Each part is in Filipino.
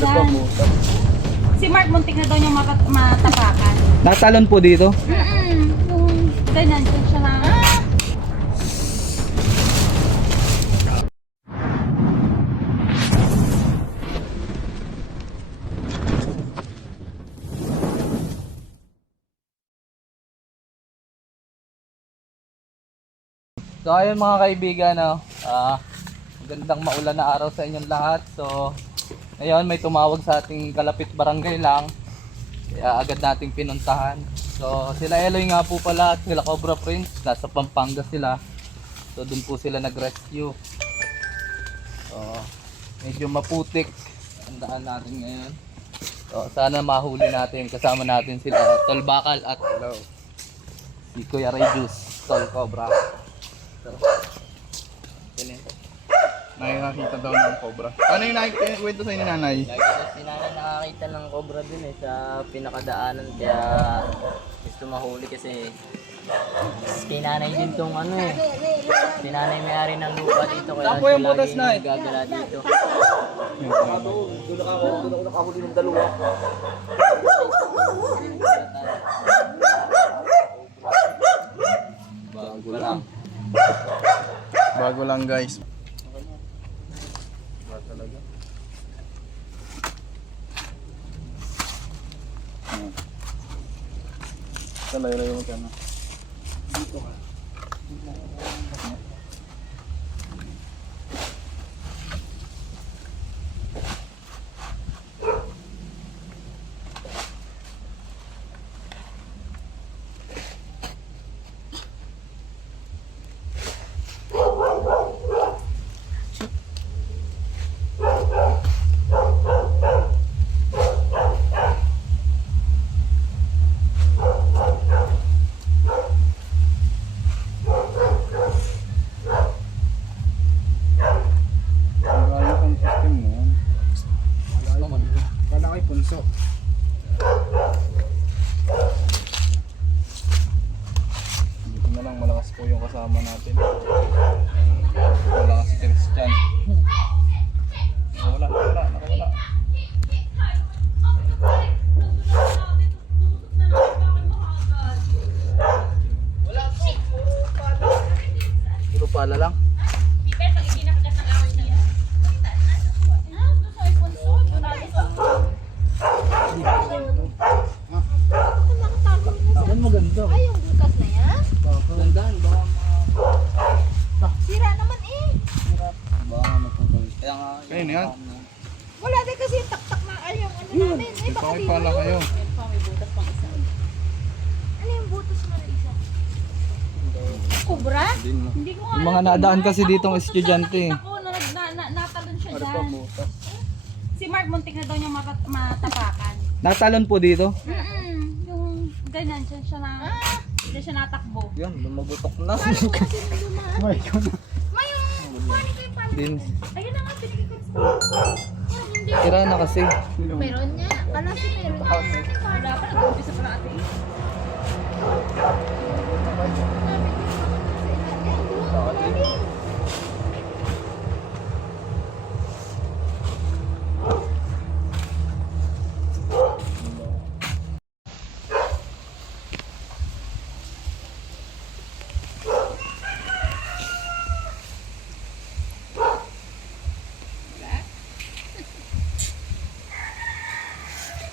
dyan. Si Mark muntik na daw niyang matapakan. Natalon po dito? Yung ganyan, dyan siya na. So ayun mga kaibigan, magandang maulan na araw sa inyong lahat. So ngayon may tumawag sa ating kalapit barangay lang, kaya agad nating pinuntahan. So sila Eloy nga po pala at sila Cobra Prince, nasa Pampanga sila. So dun po sila nag-rescue. So medyo maputik ang daan natin ngayon. So sana mahuli natin, kasama natin sila Tol Bakal at si Kuya Radius, Tol Cobra. Nay, nakita daw ng cobra. Ano yung kwento sa inyo, nanay? Lagi na si nanay nakakita ng cobra dun sa pinakadaanan, kaya gusto mahuli kasi kay nanay din tong si nanay may-ari ng lupa dito, kaya Saan po yung butas, siya Nay? lagi gagala dito. Doon nakahuli ng dalawa. Bago lang. Bago lang, guys. Ba talaga? Talayo mo ka na. Dito ka. Punso. Dito na lang, malakas po yung kasama natin. Wala si Christian. Nakawala. Puro pala lang. Yan maganda. Ay, yung butas na yan? Gandaan, baka Sira naman eh. baka maputol. Kaya nga, Ayun na yan. Wala din kasi tak-tak na ay yung ano namin. Eh, baka Pakay dito pala yun. kayo. May butas pang isa. Ano yung butas mo na isa? Kubra? Hindi ko nga yung mga alam. nadaan kasi Ako, ditong butas na estudyante. nakita ko na natalon siya dyan. Si Mark muntik na daw niyang matapakan. Natalon po dito? Yung ganyan, dyan siya na. Dyan siya natakbo. Yan, lumagutok na. Paano ko kasi nung dumaan? May yung paano kayo pala? Din, Ayun na nga, pinagkikot sa hindi. tira na kasi. Meron niya. Kala si meron niya. Wala pa, nag-umpisa pa natin.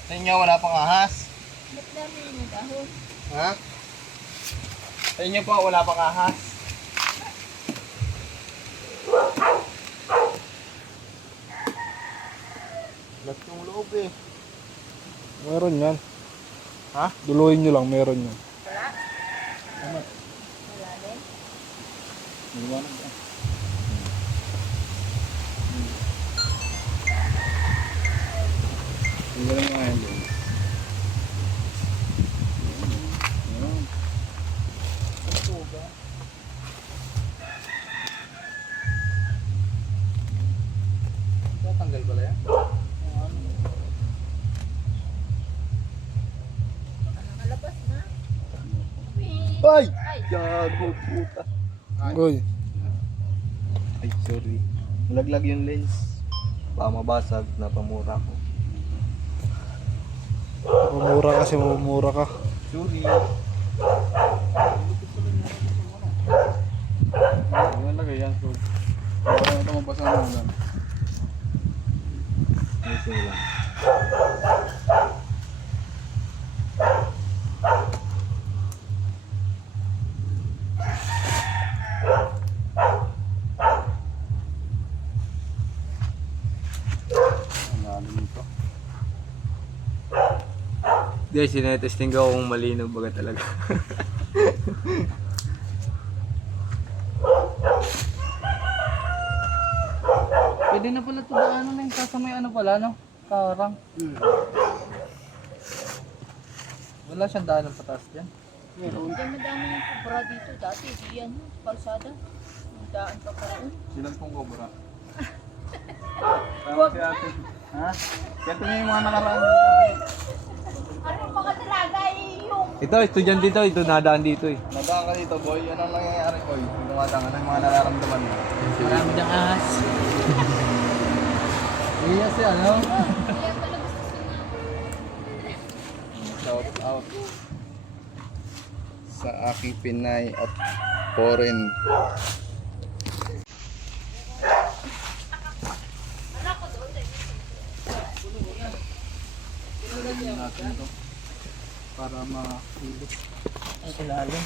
Sa inyo, wala pang ahas. Ba't dami yung dahon? Ha? Sa inyo po, wala pang ahas. Lat yung loob eh. Meron yan. Ha? Duluhin nyo lang, meron yan. Wala din. Ang galing nga yan. Tanggal pala yan? Nakalabas na. Ay! Gago puta. Uy, Ay, sorry. Malaglag yung lens. Baka mabasag, napamura ko. Mamura kasi mamura ka. Sorry. Yan lagay yan, so. Baka ito mabasa mo lang. Ayusin lang. Hindi, sinetesting ko kung malinaw baga talaga. Pwede na pala ito daanan na yung kasamay ano pala, no? Karang. Wala siyang daanan pataas dyan. Diyan madami yung kubra dito. Dati, di yan, kalsada. Yung daan pa pa rin. Silang pong cobra. Tama si ate. Ha? Kaya tingnan yung mga nakaraan dito. Ano mga talaga yung... Ito, estudyante dito, ito nadaan dito eh. Nadaan ka dito, boy. Ano ang nangyayari, boy? Yung tumatang, ano yung mga nararamdaman mo? Marami dang ahas. Iya si ano? Shout out sa Aki Pinay at Foreign. Natin to para mahilot. Ay, kalalim.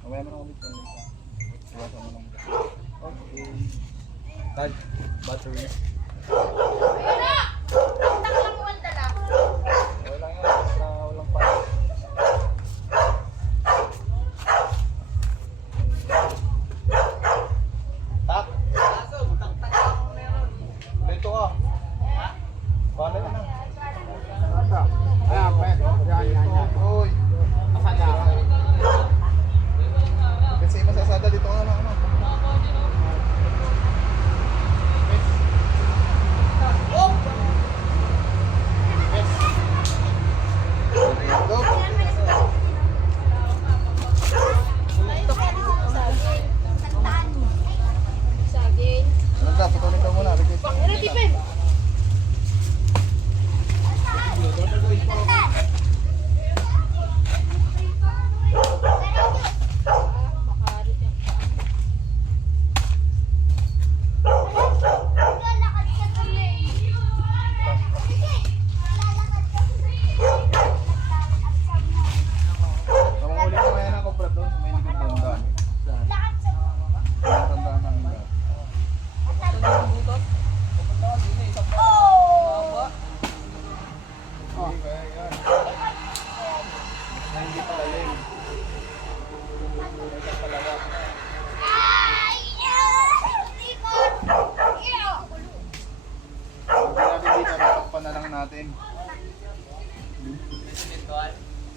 Mamaya mo na ulit yung link. Iwasan mo lang. Okay. Tag, battery. Okay lang yan, basta walang pa. Tak! Dito ka. Bala na na. Uy! Kasi masasada dito ka na ano. Ano ka? Patuloy ka muna. Namang uli ko ngayon ako, brad, doon. May likod doon dami. Tandaan namin dami. Okay, yan. Ay, hindi pala yun. Ito pala lang. Huwag natin dito, natakpan na lang natin.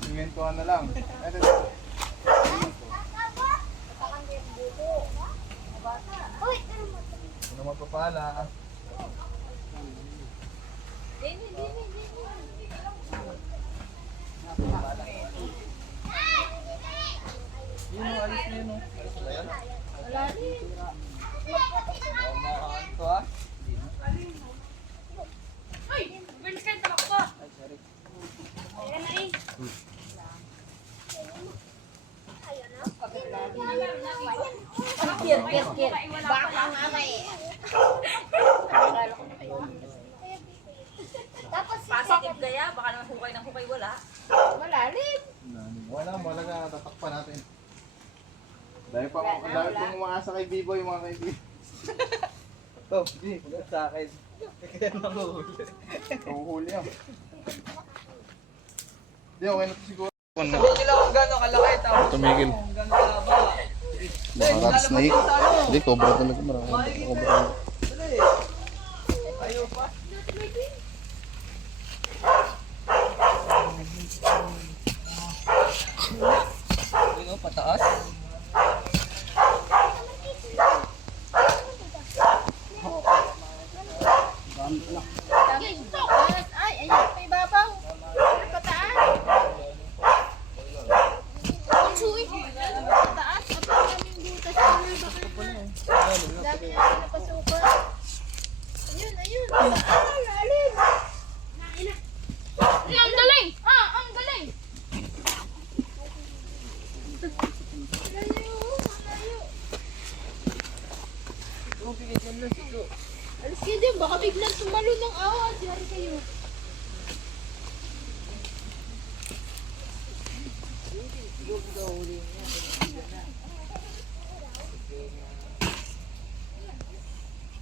Simentohan na lang. Ito. Ano mapapala? Yun o, alis na yun o. Alis na yan? Ito ah. Uy! Bilis kayo, tabak ko! Ayan na eh. Kir. Baka nga eh. Positive kaya, baka naman hukay ng hukay wala. Malalim. Wala, malaga tatakpan natin. Dahil pang umaasa kay B-Boy, mga kaibigan. Ito, hindi. Huwag sa akin. Kaya nahuhuli. Nahuhuli yan. Hindi, okay na ito siguro. Sabihin nila kung gano'ng kalaki. Tapos Tumigil. kung gano'ng kalaba. Mga rat snake. Hindi, cobra talaga. Marami cobra. Dali. Ayaw pa. Yun o, pataas. Ay, ayun pa ibabaw. Pataan.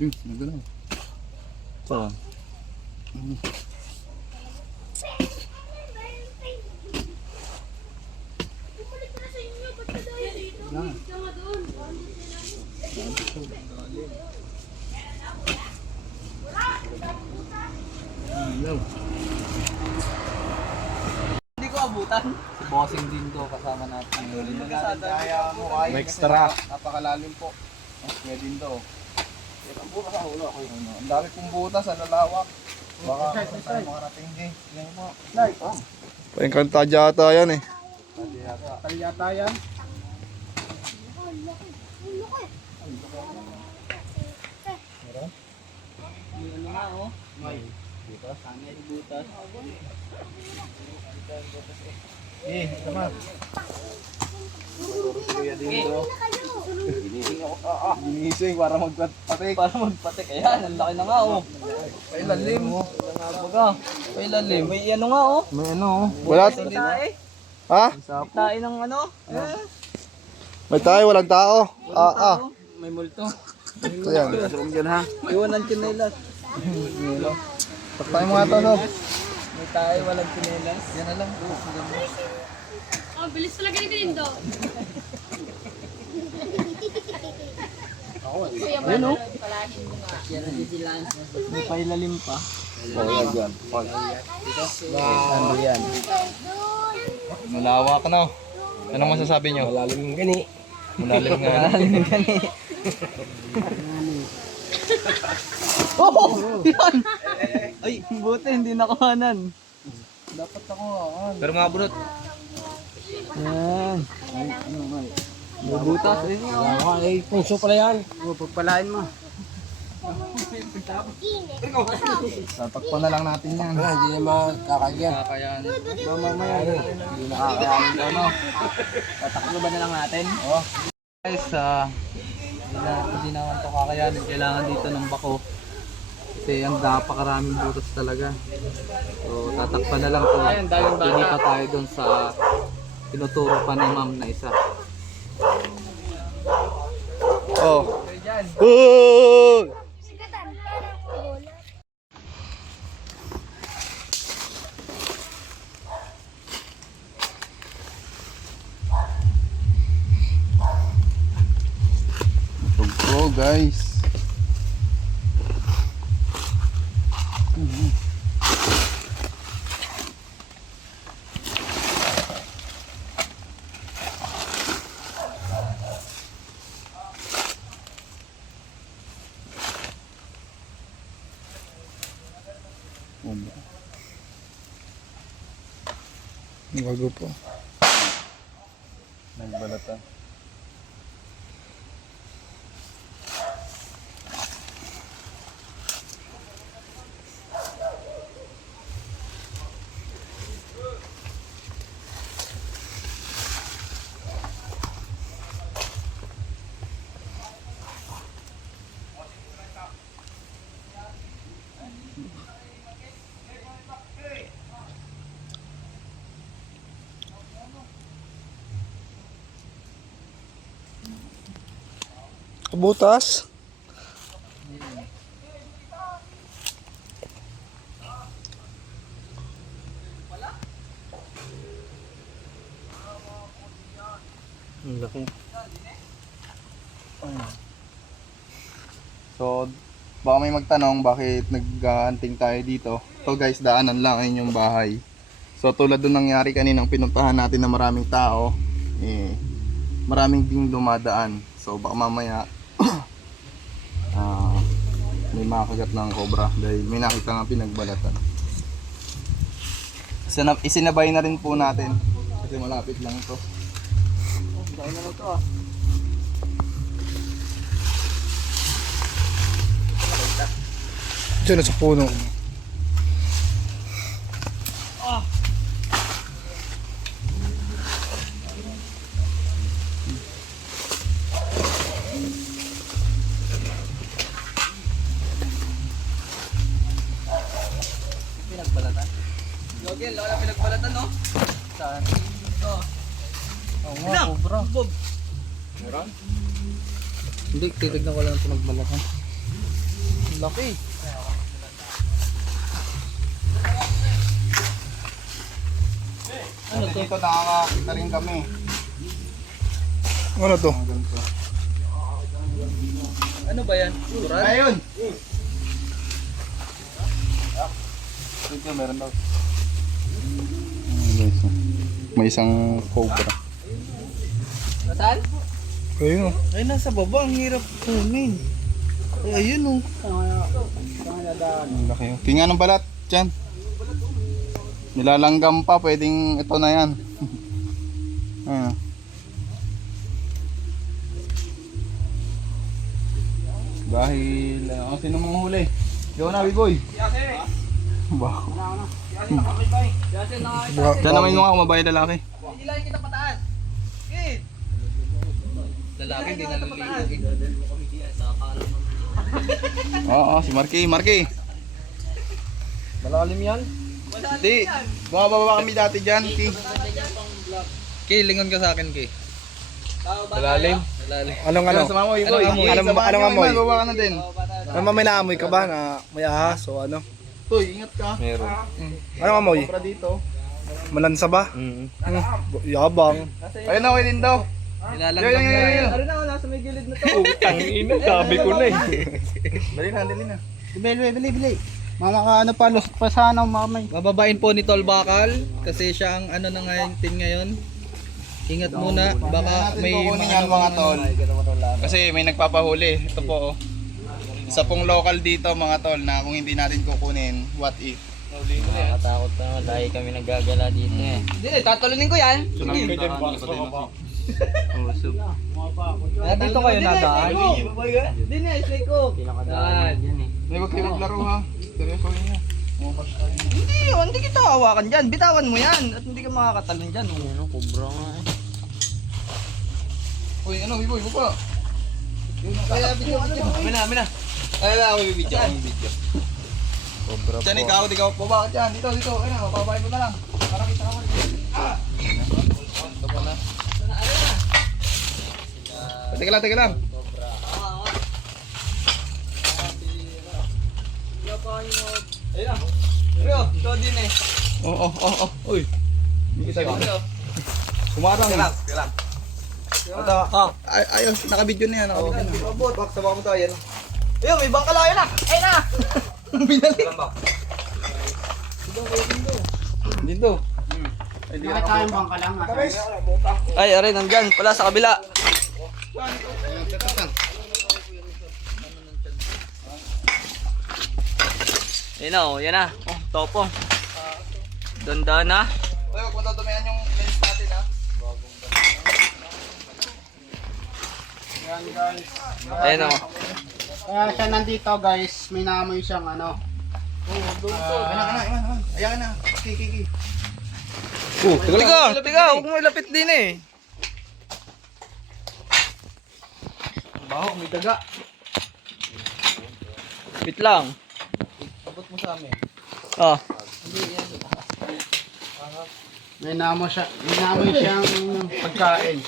Nagalaw. Saan? Hindi ko abutan. Si Bossing din to kasama natin. Kaya mo kayo. Extra. Napakalalim po. Kaya din to. Ang butas sa ulo ako yun. Ang dami pong butas sa lalawak. Baka tayo makarating din. Yan mo. Like, Pangkantadya ata yan eh. Talyata yan. Ano nga oh. Butas. Tangay butas. Tama. Kuya dito. Ginising para magpatik. Para magpatik. Ayan, ang laki na nga oh. Pailalim. Baga. Pailalim. May ano nga oh. May ano. Wala. Tae. Ha? Tae ng ano. May tayo, walang tao. May multo. Ito yan. Iwan ng chinelas. Patay mo nga to, no? May tae, walang chinelas. Yan na lang. Oh, bilis talaga ni Galindo. Ayun oh. May pailalim pa. Ano yan? Malawak na. Anong masasabi nyo? Malalim gani. Malalim nga. Malalim gani. Oh! Yan! Ay, buti hindi nakuhanan. Dapat ako. Pero mga bunot. Yan. Bubutas eh. Punso pala yan. Pagpalain mo. Tatakpan na lang natin yan. Hindi na makakagyan. Kakayan. Mamaya. Hindi nakakayanin daw, no? Tataklo ba na lang natin? Oh. Guys, hindi naman ito kakayanin. Kailangan dito ng bako. Kasi ang napakaraming butas talaga. So, tatakpan na lang ito. Hindi pa tayo dun sa tinuturo pa ni ma'am na isa. Oh. Oh! Tugpo, guys. Bago po. Nagbalatan. Butas. Ang laki. So, baka may magtanong bakit nag-hunting tayo dito. So guys, daanan lang ayun yung bahay. So tulad dun nangyari kaninang pinuntahan natin na maraming tao, maraming ding dumadaan. So baka mamaya may makagat ng cobra dahil may nakita nga pinagbalatan. Isinabay na rin po natin kasi malapit lang ito. Diyan na sa puno. Pinagbalatan. Login, laki na pinagbalatan no? Saan? Ito. Oo nga, cobra. Bob. Hindi, titignan ko lang ito nagbalatan. Laki. Ano to? Dito nakakakita rin kami. Ano to? Mga ganito. Ano ba yan? Turan? Ayun! Ito meron daw. Guys, may isang cobra. Nasaan? Ayun oh. Ay, nasa baba. Ang hirap kunin. Ay, ayun oh. Ang laki. Tinga ng balat dyan. Nilalanggam pa, pwedeng ito na yan. Ayan. Dahil, sino mga huli? Ikaw na, B-boy. Ba? Diyan naman yung mga kumabayan lalaki. Hilahin kita pataas. Kid! Lalaki, di naliligo. Oo, si Marky. Marky! Malalim yan? Hindi. Bumababa kami dati dyan, Ki. Kay, lingon ka sa akin, Kay. Malalim? Malalim. Anong ano? Sama mo, B-boy. Anong amoy? Anong amoy? Baba ka na din. Ano may naamoy ka ba na may ahas o ano? Uy, ingat ka. Meron. Anong amoy? Para dito. Malansa ba? Yabang. Ayun na, din daw. Nilalanggam na yan. Ano na, nasa may gilid na to. Tangina, sabi ko na eh. Dali na, dali na. Bili. Mama ka ano pa, lost pa sana mamay. Bababain po ni Tol Bakal kasi siya ang ano na ngayon. Ingat muna, baka may kukunin yan mga tol. Kasi may nagpapahuli. Ito po, oh. Isa pong local dito mga tol na kung hindi natin kukunin, what if? Nakakatakot na nga, dahil kami naggagala dito eh. Hindi, tatalunin ko yan. Sige. Dito kayo nadaan. Hindi na, isay ko. Pinakadaan yan eh. May wag kayo maglaro ha. Seryoso niya. Hindi kita hawakan dyan. Bitawan mo yan at hindi ka makakatalon dyan. Ano, kubra nga eh. Uy, ano, Biboy, buka. Kaya video. Amin na. Ay, ako bibidyo, Diyan ikaw, di ka baba dyan. Dito. Ayun na, mapabahin mo na lang. Para kita ka Ito po na. Teka lang. Ayun na. Rio, ito din eh. Oo. Uy. Hindi kita bigyan. Kumarang. Teka lang. Ayos, naka-video na yan. Abot, bak sa baka mo tayo. Ayun, may bangkala. Ayun na. Ayun na. Binalik. Dito. Ay, aray, nandyan. Pala sa kabila. Ayun na, yan na. Oh, topo. Danda na. Uy, huwag mo tutumihan yung lens natin ha. Yan guys. Ayun o. Kaya siya nandito guys, may naamoy siyang ano. Ayan na. Kiki. Teka, huwag mo ilapit din eh. Baho, may daga. Wait lang. Abot mo sa amin. Oh. May naamoy siyang pagkain.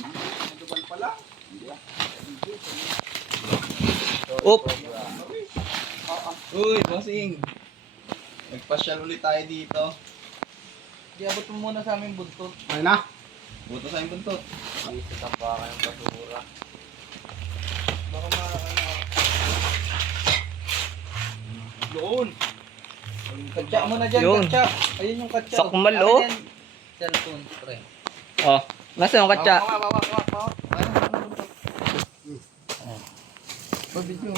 Oop. Uy, bossing. Nagpasyal ulit tayo dito. Iabot mo muna sa aming buntot. Okay na? Buto sa yung buntot. Dito tapakan ng basura. Doon. Katsa mo na dyan, Yun. katsa. Ayun yung katsa. Sakmal, oh. Akin yan. Cellphone, pre. Oh, nasa yung katsa? Bawa. Video.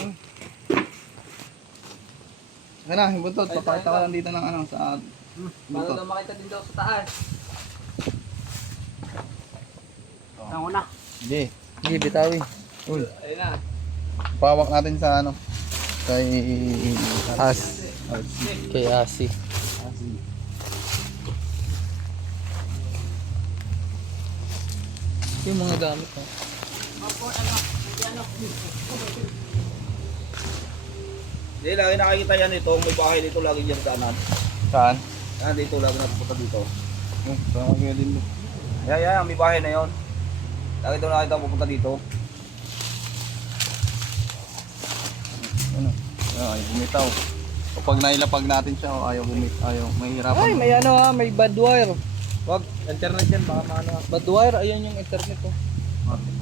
Ayan na, yung buntot. Papakita ko lang dito ng ano sa Para buntot. daw makita din daw sa taas. Ako na. Sige. Hindi, bitawi. Uy, Ayun na. pawak natin sa ano. Kay As. Kay Asi. Yung mga gamit mo. Hindi, lagi nakikita yan ito. May bahay dito, lagi dyan kanan. Saan? Yan, dito, lagi napupunta dito. Saan ka din. Yan, may bahay na yon. Lagi daw nakita pupunta dito. Ano? Ay, bumitaw. Kapag nailapag natin siya, ayaw ayaw, mahirapan. Ay, may ano ha, may bad wire. Wag, internet yan, baka maano. Bad wire, ayan yung internet ko.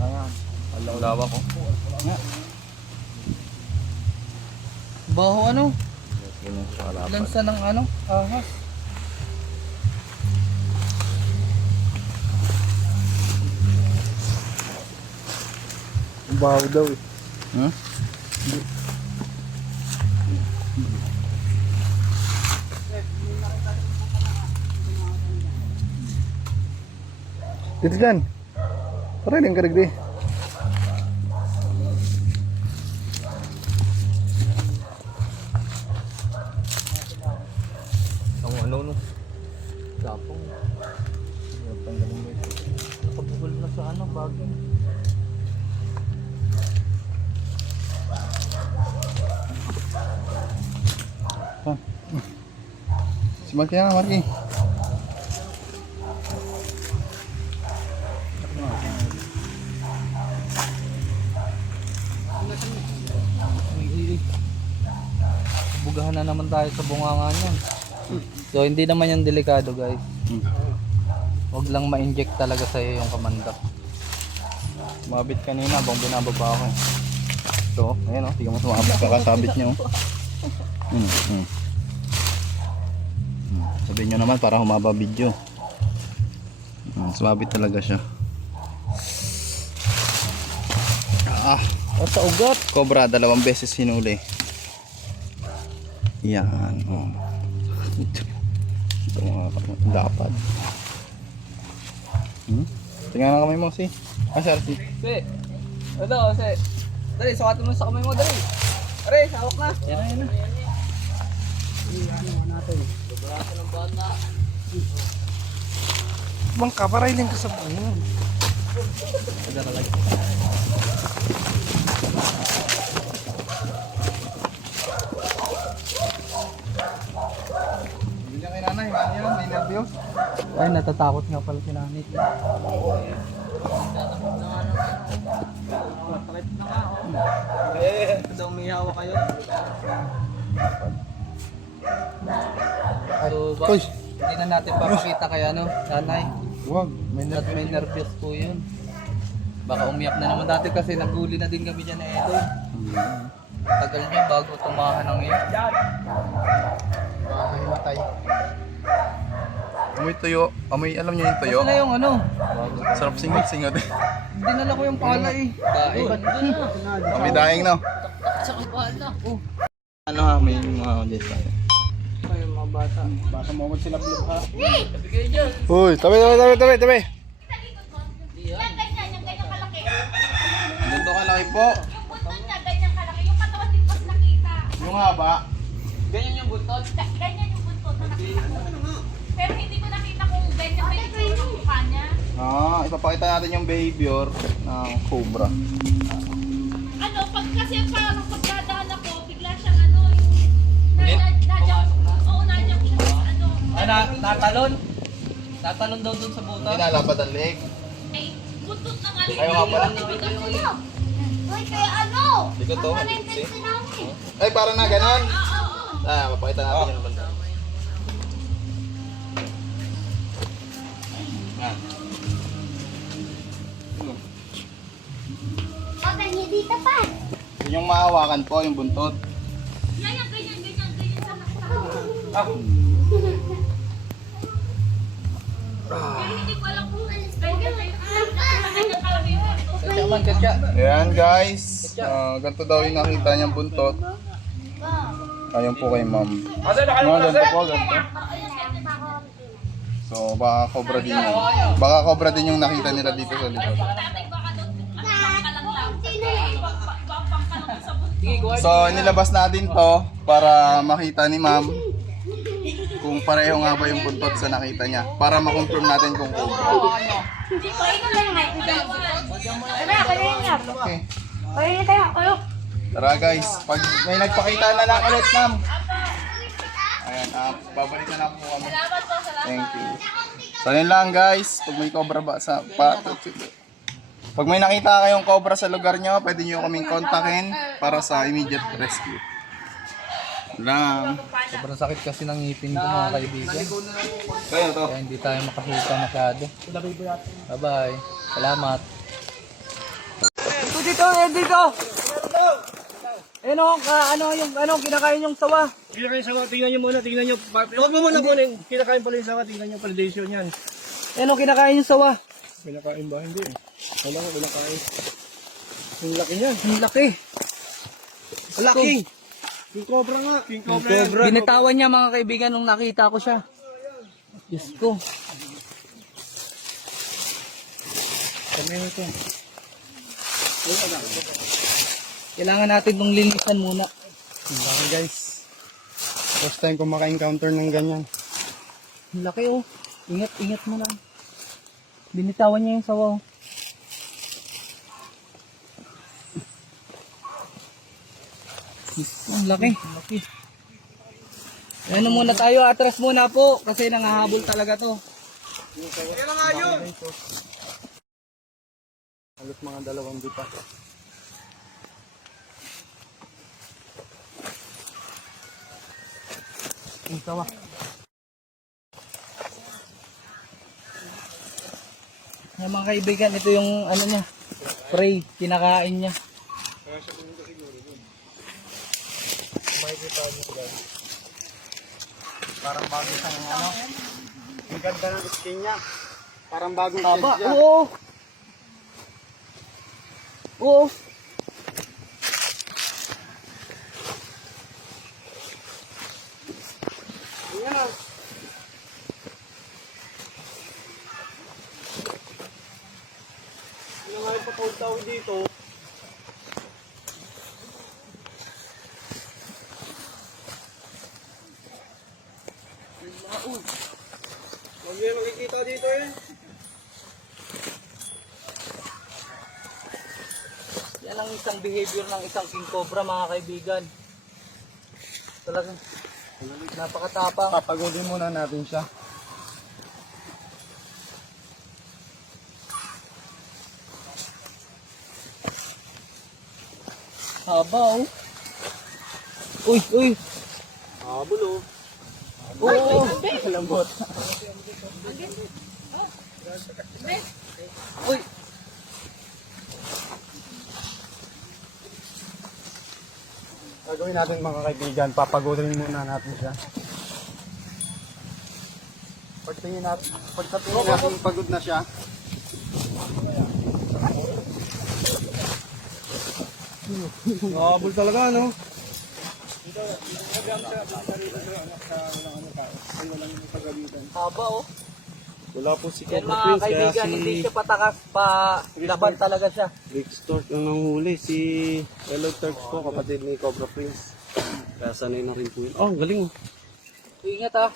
Ayan. Lawa ko. Baho ano? Lansa ng ano? Ahas. Ang baho daw eh. Hmm? Dito dyan. Parang yung karagdi. Ang ano no? Gapong. Nakabugol na sa ano, bagay. Si Marky nga, Marky. Bugahan na naman tayo sa bunganga niyan. So hindi naman yan delikado guys. Huwag lang ma-inject talaga sa iyo yung kamandak. Mabit kanina habang binababa ako. So, ayan o, tingnan mo sumabit, kakasabit niyo. Sabihin nyo naman para humaba video. Sumabit talaga siya. O sa ugat. Cobra, 2 beses hinuli. Yan. Oh. Ito mga lapad. Tingnan na kamay mo, si. Si. Si. Ito, si. Dali, sukatin mo sa kamay mo, dali. Aray, hawak na. Yan na, yan na. Bang kaparailing ka sa ano. Hindi niya kay nanay, may nervyos. Ay, natatakot nga pala si Nanit. Daw may hawa kayo. So, Uy. hindi na natin papakita kay ano, nanay. Wag, At may nervyos po yun. Baka umiyak na naman dati kasi naghuli na din kami dyan na Edo. Tagal niya bago tumahan ng iyak. Baka himatay. Amoy tuyo. Amoy, alam niyo yung tuyo? Kasi na yung ano, Sarap singit-singot. dinala ko yung pala eh. Dahil. Amoy daing, no? Ano ha, may mga ulit tayo. Ay, mga bata. Baka mamot sila blue ha. Uy, tabi. Yan, ganyan, yung ganyang kalaki. Ganito kalaki po. Yung buntot niya, ganyang kalaki. Yung katawan din pas nakita. Yung haba. Ganyan yung buntot. Ganyan yung buntot na nakita ko. Pero hindi ko nakita kung ganyan ba yung itsura ng mukha niya. Ipapakita natin yung behavior ng cobra. Ano, pag kasi parang pagdadaan ako, bigla siyang ano, nadyak, oo, nadyak siya sa ano. Natalon? Natalon daw dun sa buta. Nilalapad ang leeg. Ay, buntot na nga. Ayaw nga pala. Uy, kaya ano? Dito to. Ano yung tension namin? Ay, para na ganon. Oo. Papakita natin yung banda. Yan. Ganyan dito pa. Yun yung mahawakan po, yung buntot. Yan, ganyan sa nakita. Pero hindi ko alam kung Katya man, katya. Ayan guys, ganito daw yung nakita niyang buntot. Ayan po kay ma'am. Ganito po, ganito. So baka cobra din yun. Baka cobra din yung nakita nila dito sa likod. So nilabas natin to para makita ni ma'am kung pareho nga ba yung buntot sa nakita niya. Para ma-confirm natin kung cobra. Okay. Tara guys, pag may nagpakita na lang ulit ma'am. Ayan, babalikan na po kami. Thank you. So yun lang guys, pag may cobra ba sa pag may nakita kayong cobra sa lugar nyo, pwede nyo kaming kontakin para sa immediate rescue. Lang. Sobrang sakit kasi ng ngipin ko mga kaibigan. Kaya to. Kaya hindi tayo makakita masyado. Bye-bye. Salamat. Dito! Ano kinakain yung sawa? Kinakain sawa, tingnan nyo muna, tingnan nyo. Huwag mo muna kunin. Kinakain pala yung sawa, tingnan nyo validation yan. Ano kinakain yung sawa? Kinakain ba? Hindi eh. Wala ko kinakain. Ang laki niyan. Ang laki. Laki! King Cobra nga. King Cobra. Binitawan niya mga kaibigan nung nakita ko siya. Diyos ko. Kami ito. Kailangan natin itong linisan muna. Okay guys. First time ko maka-encounter ng ganyan. Ang laki oh. Ingat mo lang. Binitawan niya yung sawa oh. Ang laki. Ano muna tayo, atras muna po kasi nangahabol talaga to. Halos mga 2 dita. Ang sawa. Yung mga kaibigan, ito yung ano niya, prey, kinakain niya. Parang bago siyang ano. Ang ganda ng skin niya. Parang bagong Taba, skin siya. oo. Oo. Yan ah. Ano nga yung patawid dito? Huwag yan makikita dito eh. Yan ang isang behavior ng isang king cobra mga kaibigan. Talagang napakatapang. Papagodin muna natin siya. Haba oh. Uy. Habol oh. Oo. Lambot. Uy. Gagawin natin mga kaibigan, papagodin muna natin siya. Pag sa tingin natin pagod na siya, Nakabol talaga, no? Haba oh. Wala po si Yan Cobra mga Prince, kaya kaibigan, si hindi siya patakas pa laban talaga siya. Rick Stork ang nanghuli. Si Hello Turks po, kapatid ni Cobra Prince. Kaya sanay na rin po yun. Oh, ang galing oh. Ingat ah.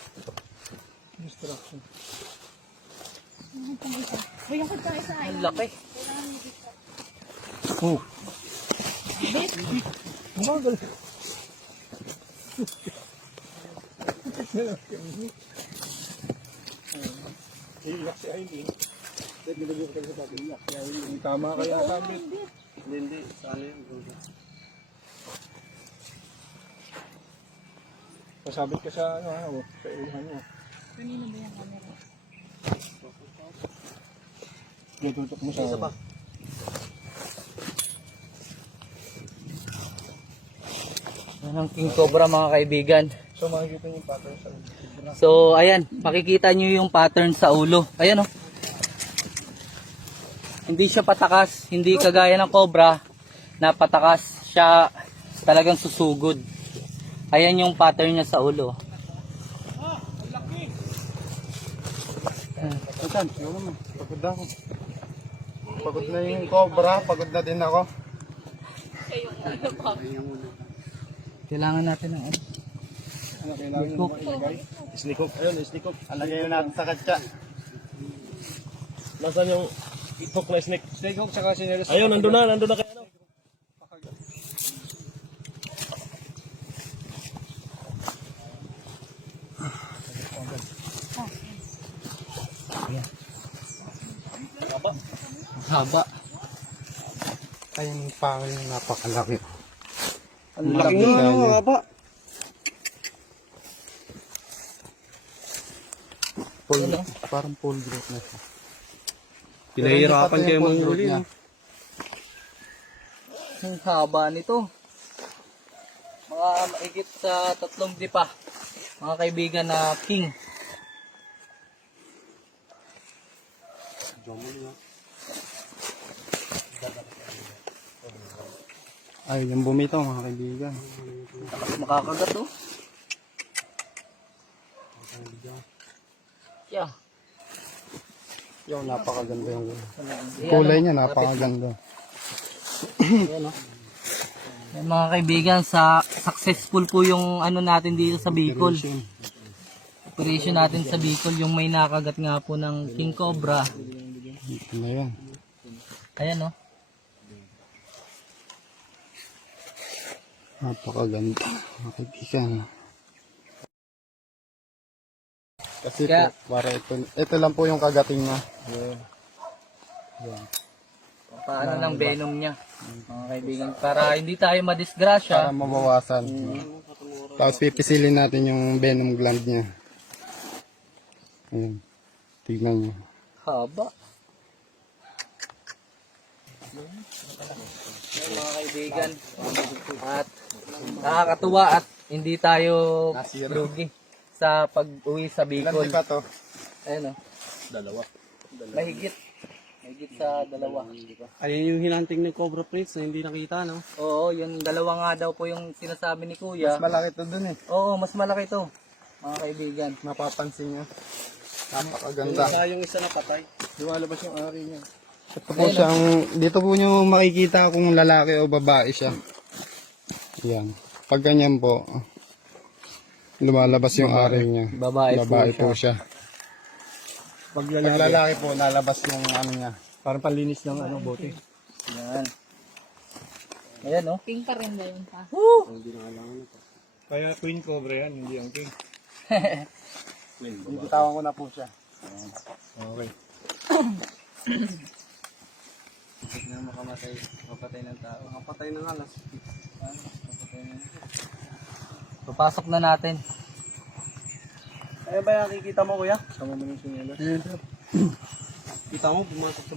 Ang laki. oh. Tama kaya sabi. Hindi. Sana yun. Pasabit ka sa ano, sa iluhan niya. Tututok mo sa Isa pa. Yan ang king cobra mga kaibigan. So makikita niyo yung pattern sa ulo. So ayan, makikita nyo yung pattern sa ulo. Ayan oh. Hindi siya patakas, hindi kagaya ng cobra na patakas, siya talagang susugod. Ayan yung pattern niya sa ulo. Saan? Siguro naman. Pagod na ako. Pagod na yung cobra, pagod na din ako. Kailangan natin ng ano. Ano kailangan mo ilagay? Sneak up. Ayun, sneak up. Alagay na natin sa katsa. Nasaan yung hook na snake? Stay hook saka sineres. Ayun, nandun na kaya ano. Haba. Ay, yung pangil yung napakalaki. Ang laki nga, ano, haba. Parang full growth na siya. Pinahihirapan kayo full manghuli. growth niya. Ang haba nito. Mga maigit sa 3 dipa. Mga kaibigan na king. Ay, yung bumitaw mga kaibigan. Makakagat oh. Yeah. Yung napakaganda yung kulay niya, napakaganda. Yan, mga kaibigan, sa successful po yung ano natin dito sa Bicol. Operation natin sa Bicol, yung may nakagat nga po ng king cobra. Ano yun? Ayan oh. Napakaganda mga kaibigan. Kasi Kaya- po, para ito lang po yung kagating niya. Paano ng venom niya, mga kaibigan, para hindi tayo madisgrasya. Para mabawasan. Tapos pipisilin natin yung venom gland niya. Ayan. Tignan niyo. Haba. Yan, mga kaibigan. At nakakatuwa at hindi tayo lugi sa pag-uwi sa Ilan Bicol. ba to? Ayan o. Dalawa. Mahigit. Mahigit sa 2. Ayun yung hinanting ng Cobra Prince na hindi nakita, no? Oo, yung 2 nga daw po yung sinasabi ni Kuya. Mas malaki to dun eh. Oo, mas malaki to. Mga kaibigan. Mapapansin niyo. Napakaganda. Yung isa na patay. Lumalabas yung ari niya. Ito po siyang, dito po niyo makikita kung lalaki o babae siya. Yan. Pag ganyan po, lumalabas yung ari niya. Babae po siya. Pag lalaki po, lalabas yung ano niya. Parang panlinis ng ano, bote. Yan. Ayan o. Pink pa rin ba yun pa? Kaya queen cobra yan, hindi ang king. Bibitawan ko na po siya. Okay. Hindi na makamatay. Mapatay ng tao. Nakapatay ng alas. Papasok na natin. Kaya ba nakikita mo, kuya? Kita mo, pumasok sa